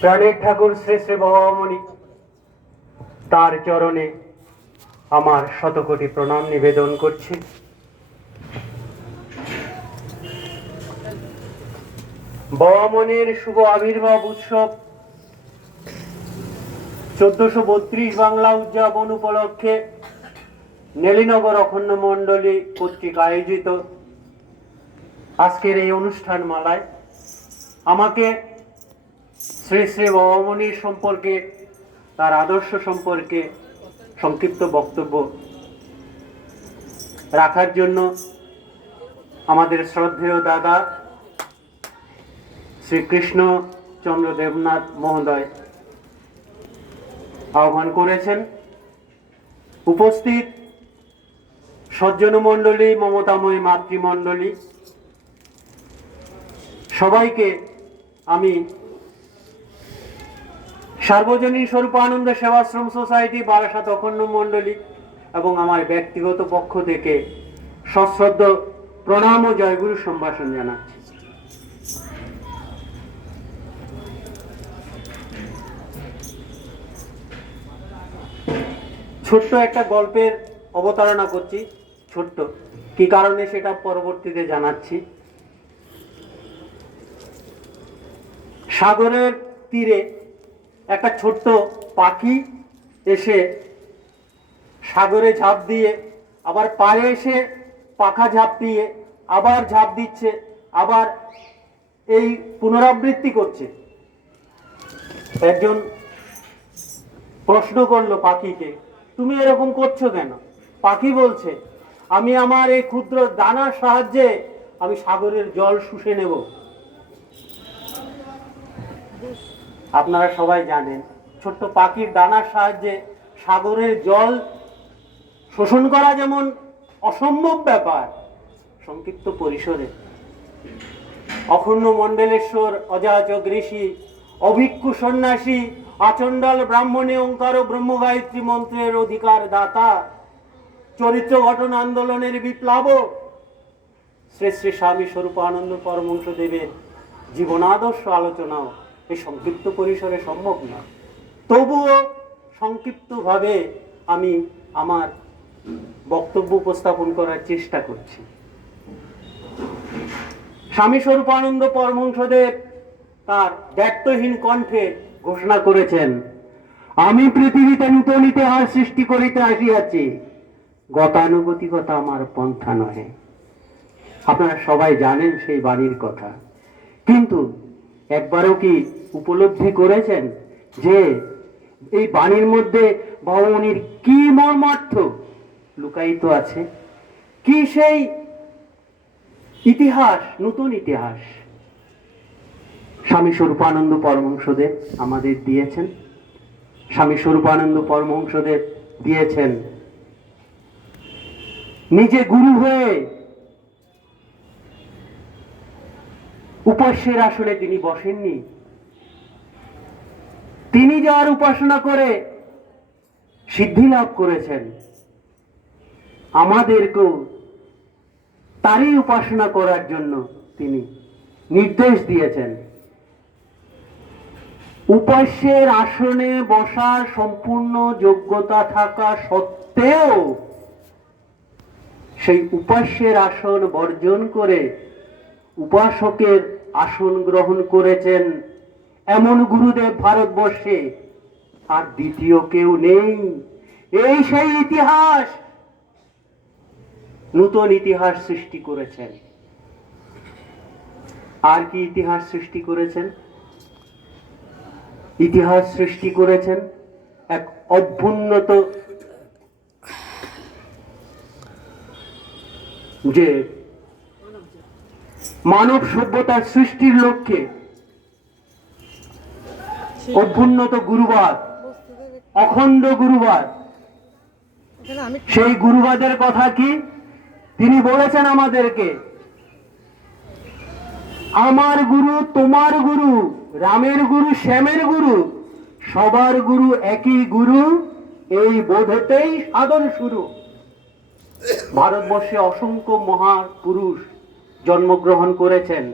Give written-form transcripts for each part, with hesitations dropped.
প্রাণের ঠাকুর শ্রী শ্রী বাবামণি, তার চরণে আমার শতকোটি প্রণাম নিবেদন করছি। বাবামণির শুভ আবির্ভাব উৎসব 1432 বাংলা উদযাপন উপলক্ষে নেলিনগর অখণ্ড মণ্ডলী কর্তৃক আয়োজিত আজকের এই অনুষ্ঠান মালায় আমাকে শ্রী শ্রী বাবামণির সম্পর্কে, তার আদর্শ সম্পর্কে সংক্ষিপ্ত বক্তব্য রাখার জন্য আমাদের শ্রদ্ধেয় দাদা শ্রীকৃষ্ণ চন্দ্র দেবনাথ মহোদয় আহ্বান করেছেন। উপস্থিত সজ্জন মণ্ডলী, মমতাময়ী মাতৃমণ্ডলী, সবাইকে আমি সার্বজনীন স্বরূপানন্দ সেবাশ্রম সোসাইটি বারাসাত অখণ্ড মণ্ডলী এবং আমার ব্যক্তিগত পক্ষ থেকে সশ্রদ্ধ প্রণাম ও জয়গুরু সম্ভাষণ জানাচ্ছি। ছোট্ট একটা গল্পের অবতারণা করছি, ছোট্ট, কি কারণে সেটা পরবর্তীতে জানাচ্ছি। সাগরের তীরে একটা ছোট্ট পাখি এসে সাগরে ঝাঁপ দিয়ে, আবার পাড়ে এসে পাখা ঝাঁপ দিয়ে, আবার ঝাঁপ দিচ্ছে, আবার এই পুনরাবৃত্তি করছে। একজন প্রশ্ন করলো পাখিকে, তুমি এরকম করছো কেন? পাখি বলছে, আমি আমার এই ক্ষুদ্র দানার সাহায্যে আমি সাগরের জল শুষে নেব। আপনারা সবাই জানেন ছোট্ট পাখির দানার সাহায্যে সাগরের জল শোষণ করা যেমন অসম্ভব ব্যাপার, সংক্ষিপ্ত পরিসরে অখণ্ড মণ্ডলেশ্বর অযাচক ঋষি, অভিক্ষু সন্ন্যাসী, আচণ্ডাল ব্রাহ্মণে ওঙ্কার ও ব্রহ্মগায়ত্রী মন্ত্রের অধিকার দাতা, চরিত্র গঠন আন্দোলনের বিপ্লবক শ্রী শ্রী স্বামী স্বরূপানন্দ পরমহংসদেবের জীবনাদর্শ আলোচনাও এই সংক্ষিপ্ত পরিসরে সম্ভব না। তবুও সংক্ষিপ্তভাবে আমি আমার বক্তব্য উপস্থাপন করার চেষ্টা করছি। স্বামী স্বরূপানন্দ পরমহংসদেব তার দ্ব্যর্থহীন কণ্ঠে ঘোষণা করেছেন, আমি পৃথিবীতে নূতন ইতিহাস সৃষ্টি করিতে আসিয়াছি, গতানুগতিকতা আমার পন্থা নহে। আপনারা সবাই জানেন সেই বাণীর কথা, কিন্তু একবারও কি উপলব্ধি করেছেন যে এই বাণীর মধ্যে বাবামণির কি মর্মার্থ লুকায়িত আছে? কি সেই ইতিহাস, নতুন ইতিহাস স্বামী স্বরূপানন্দ পরমহংসদেব আমাদের দিয়েছেন। স্বামী স্বরূপানন্দ পরমহংসদেব দিয়েছেন নিজে গুরু হয়ে উপাস্যের আসনে তিনি বসেননি। তিনি যার উপাসনা করে সিদ্ধি লাভ করেছেন, আমাদেরকেও তারই উপাসনা করার জন্য তিনি নির্দেশ দিয়েছেন। উপাস্যের আসনে বসার সম্পূর্ণ যোগ্যতা থাকা সত্ত্বেও সেই উপাস্যের আসন বর্জন করে উপাসকের আসন গ্রহণ করেছেন এমন গুরুদেব ভারতবর্ষে আর দ্বিতীয় কেউ নেই। এই সেই ইতিহাস, নূতন ইতিহাস সৃষ্টি করেছেন। আর কি ইতিহাস সৃষ্টি করেছেন? ইতিহাস সৃষ্টি করেছেন এক অভ্যুন্নত, যে মানব সভ্যতার সৃষ্টির লক্ষ্যে অভ্যুন্নত গুরুবাদ, অখণ্ড গুরুবাদ। সেই গুরুবাদের কথা কি তিনি বলেছেন আমাদেরকে, আমার গুরু তোমার গুরু, রামের গুরু শ্যামের গুরু, সবার গুরু একই গুরু, এই বোধতেই সাধন শুরু। ভারতবর্ষে অসংখ্য মহাপুরুষ জন্মগ্রহণ করেছেন,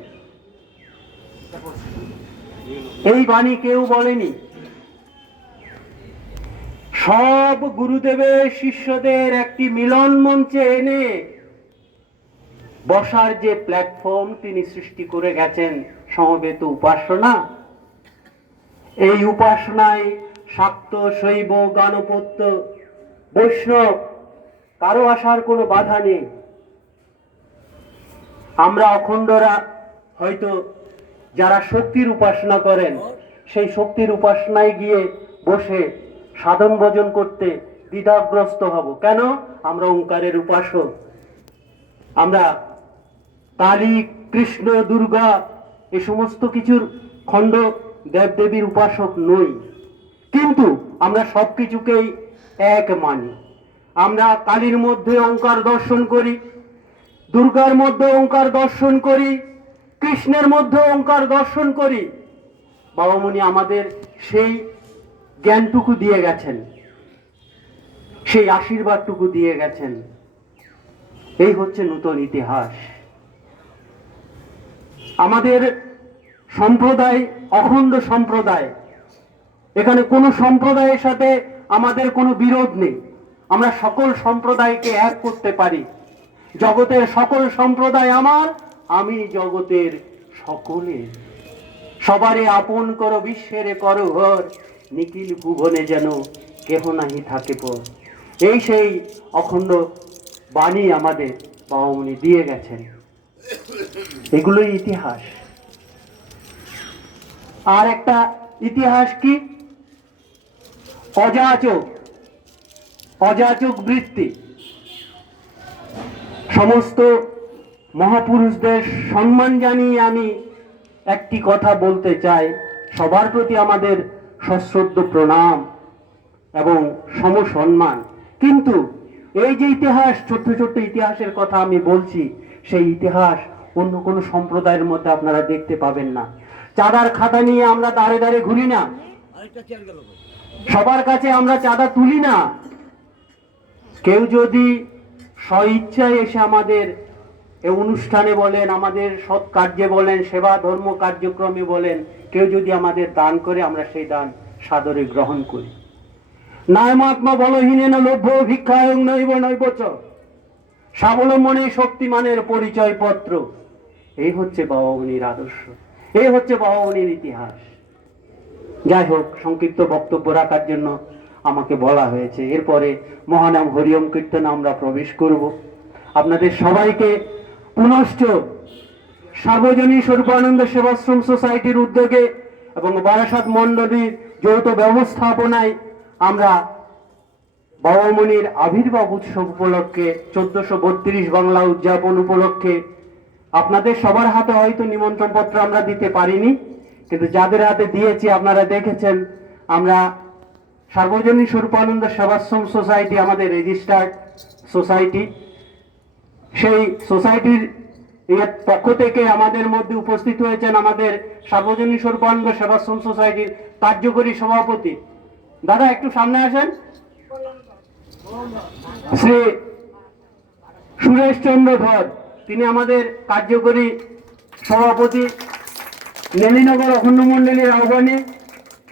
এই বাণী কেউ বলেনি। সব গুরুদেবের শিষ্যদের একটি মিলন মঞ্চে এনে বসার যে প্ল্যাটফর্ম তিনি সৃষ্টি করে গেছেন, সমবেত উপাসনা। এই উপাসনায় শাক্ত, শৈব, গানপত্য, বৈষ্ণব কারো আসার কোনো বাধা নেই। আমরা অখণ্ডরা হয়তো যারা শক্তির উপাসনা করেন, সেই শক্তির উপাসনায় গিয়ে বসে সাধন ভজন করতে দ্বিধাগ্রস্ত হব। কেন? আমরা ওঙ্কারের উপাসক। আমরা কালী, কৃষ্ণ, দুর্গা এ সমস্ত কিছুর খণ্ড দেবদেবীর উপাসক নই, কিন্তু আমরা সব কিছুকেই এক মানি। আমরা কালীর মধ্যে ওঙ্কার দর্শন করি, দুর্গার মধ্যে ওঙ্কার দর্শন করি, কৃষ্ণের মধ্যে ওঙ্কার দর্শন করি। বাবামণি আমাদের সেই জ্ঞানটুকু দিয়ে গেছেন, সেই আশীর্বাদটুকু দিয়ে গেছেন। এই হচ্ছে নূতন ইতিহাস। আমাদের সম্প্রদায় অখণ্ড সম্প্রদায়, এখানে কোনো সম্প্রদায়ের সাথে আমাদের কোনো বিরোধ নেই। আমরা সকল সম্প্রদায়কে এক করতে পারি। জগতের সকল সম্প্রদায় আমার, আমি জগতের সকলের। সবারে আপন করো, বিশ্বের করো ঘর, নিখিল ভুবনে যেন কেহ নাহি থাকে পর। এই সেই অখণ্ড বাণী আমাদের বাবামণি দিয়ে গেছেন। এগুলোই ইতিহাস। আর একটা ইতিহাস কি? অযাচক, অযাচক বৃত্তি। সমস্ত মহাপুরুষদের সম্মান জানিয়ে আমি একটি কথা বলতে চাই। সবার প্রতি আমাদের সশ্রদ্ধ প্রণাম এবং সমসম্মান। কিন্তু এই যে ইতিহাস, ছোট্ট ছোট্ট ইতিহাসের কথা আমি বলছি, সেই ইতিহাস অন্য কোনো সম্প্রদায়ের মধ্যে আপনারা দেখতে পাবেন না। চাঁদার খাতা নিয়ে আমরা দাঁড়ে দাঁড়ে ঘুরি না, সবার কাছে আমরা চাঁদা তুলি না। কেউ যদি স্বইচ্ছায় এসে আমাদের এই অনুষ্ঠানে বলেন, আমাদের সৎ কার্যে বলেন, সেবা ধর্ম কার্যক্রমে বলেন, কেউ যদি আমাদের দান করে, আমরা সেই দান সাদরে গ্রহণ করি। নায়মাত্মা বলহীনেন লভ্য ভিক্ষায়ং নৈব নৈবচ, স্বাবলম্বনে শক্তিমানের পরিচয় পত্র। এই হচ্ছে বাবামণির আদর্শ, এই হচ্ছে বাবামণির ইতিহাস। যাই হোক, সংক্ষিপ্ত বক্তব্য রাখার জন্য আমাকে বলা হয়েছে। এরপরে মহানাম হরিওম কীর্তন আমরা প্রবেশ করব। আপনাদের সবাইকে পুনশ্চ সার্বজনীন স্বরূপানন্দ সেবাশ্রম সোসাইটির উদ্যোগে এবং বারাসাত মণ্ডলীর যৌথ ব্যবস্থাপনায় আমরা বাবামণির আবির্ভাব উৎসব উপলক্ষে 1432 বাংলা উদযাপন উপলক্ষে আপনাদের সবার হাতে হয়তো নিমন্ত্রণ পত্র আমরা দিতে পারিনি, কিন্তু যাদের হাতে দিয়েছি আপনারা দেখেছেন। আমরা সার্বজনীন স্বরূপানন্দ সেবাশ্রম সোসাইটি আমাদের রেজিস্টার্ড সোসাইটি, সেই সোসাইটির এর পক্ষ থেকে আমাদের মধ্যে উপস্থিত হয়েছেন আমাদের সার্বজনীন স্বরূপানন্দ সেবাশ্রম সোসাইটির কার্যকরী সভাপতি। দাদা একটু সামনে আসেন। শ্রী সুরেশ চন্দ্র ধর, তিনি আমাদের কার্যকরী সভাপতি। নেলিনগর অখণ্ড মণ্ডলীর আহ্বানে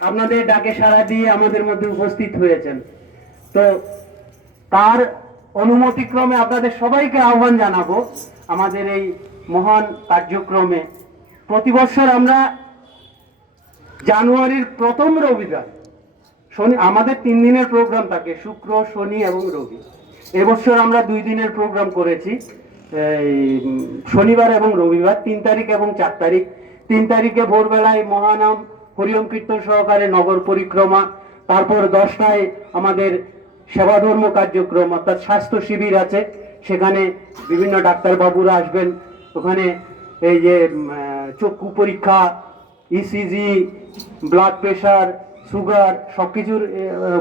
আপনাদের ডাকে সাড়া দিয়ে আমাদের মধ্যে উপস্থিত হয়েছেন। তো তার অনুমতিক্রমে আপনাদের সবাইকে আহ্বান জানাবো আমাদের এই মহান কার্যক্রমে। প্রতি বছর আমরা জানুয়ারির প্রথম রবিবার, শনি, আমাদের 3 দিনের প্রোগ্রাম থাকে, শুক্র, শনি এবং রবি। এবছর আমরা 2 দিনের প্রোগ্রাম করেছি, শনিবার এবং রবিবার, 3 তারিখ এবং 4 তারিখ। 3 তারিখে ভোরবেলায় মহানাম হরিওম কীর্তন সহকারে নগর পরিক্রমা, তারপর 10টায় আমাদের সেবা ধর্ম কার্যক্রম অর্থাৎ স্বাস্থ্য শিবির আছে, সেখানে বিভিন্ন ডাক্তারবাবুরা আসবেন। ওখানে এই যে চক্ষু পরীক্ষা, ইসিজি, ব্লাড প্রেশার, সুগার সব কিছুর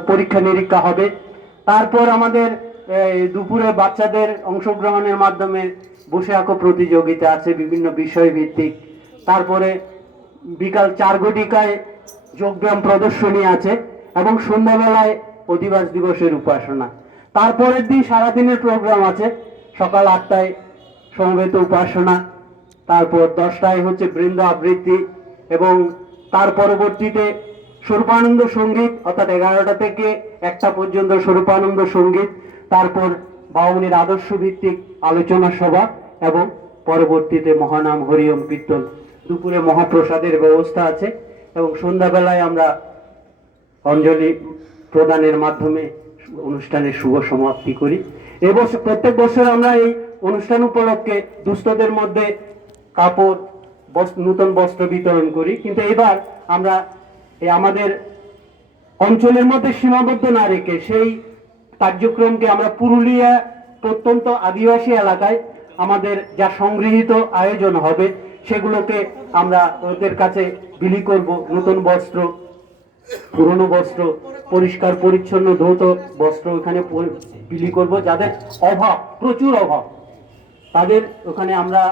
পরীক্ষা নিরীক্ষা হবে। তারপর আমাদের দুপুরে বাচ্চাদের অংশগ্রহণের মাধ্যমে বসে আঁকো প্রতিযোগিতা আছে বিভিন্ন বিষয় ভিত্তিক। তারপরে বিকাল 4 ঘটিকায় যোগব্যায়াম প্রদর্শনী আছে এবং সন্ধ্যাবেলায় অধিবাস দিবসের উপাসনা। তারপরের দিন সারাদিনের প্রোগ্রাম আছে। সকাল 8টায় সমবেত উপাসনা, তারপর 10টায় হচ্ছে বৃন্দ আবৃত্তি, এবং তার পরবর্তীতে স্বরূপানন্দ সঙ্গীত, অর্থাৎ 11টা থেকে 1টা পর্যন্ত স্বরূপানন্দ সঙ্গীত, তারপর বাউনের আদর্শ ভিত্তিক আলোচনা সভা এবং পরবর্তীতে মহানাম হরিওম কীর্তন। দুপুরে মহাপ্রসাদের ব্যবস্থা আছে এবং সন্ধ্যাবেলায় আমরা অঞ্জলি প্রদানের মাধ্যমে অনুষ্ঠানের শুভ সমাপ্তি করি। এবছর প্রত্যেক বছর আমরা এই অনুষ্ঠান উপলক্ষে দুস্থদের মধ্যে কাপড়, নূতন বস্ত্র বিতরণ করি, কিন্তু এবার আমরা আমাদের অঞ্চলের মধ্যে সীমাবদ্ধ না রেখে সেই কার্যক্রমকে আমরা পুরুলিয়া প্রত্যন্ত আদিবাসী এলাকায় আমাদের যা সংগৃহীত আয়োজন হবে সেগুলোকে আমরা ওদের কাছে বিলি করব। নতুন বস্ত্র, পুরনো বস্ত্র, পরিষ্কার পরিচ্ছন্ন ধৌত বস্ত্র ওখানে বিলি করব। যাদের অভাব, প্রচুর অভাব, তাদের ওখানে আমরা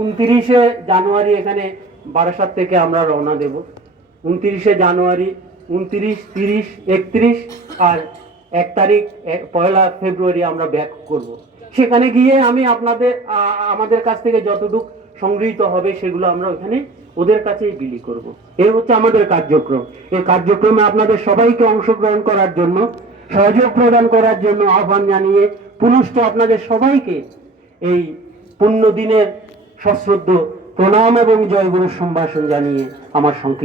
29শে জানুয়ারি এখানে বারাসাত থেকে আমরা রওনা দেব। 29শে জানুয়ারি, 29, 30, 31 আর 1 তারিখ 1 ফেব্রুয়ারি আমরা ব্যাক করব। সেখানে গিয়ে আমি আমাদের কাছ থেকে যতটুকু সংগৃহীত হবে সেগুলো আমরা ওখানে ওদের কাছেই বিলি করব। এই হচ্ছে আমাদের কার্যক্রম। এই কার্যক্রমে আপনাদের সবাইকে অংশগ্রহণ করার জন্য, সহযোগ প্রদান করার জন্য আহ্বান জানিয়ে পুনশ্চ আপনাদের সবাইকে এই পুণ্য দিনের সশ্রদ্ধ প্রণাম এবং জয়গুরু সম্ভাষণ জানিয়ে আমার সংক্ষিপ্ত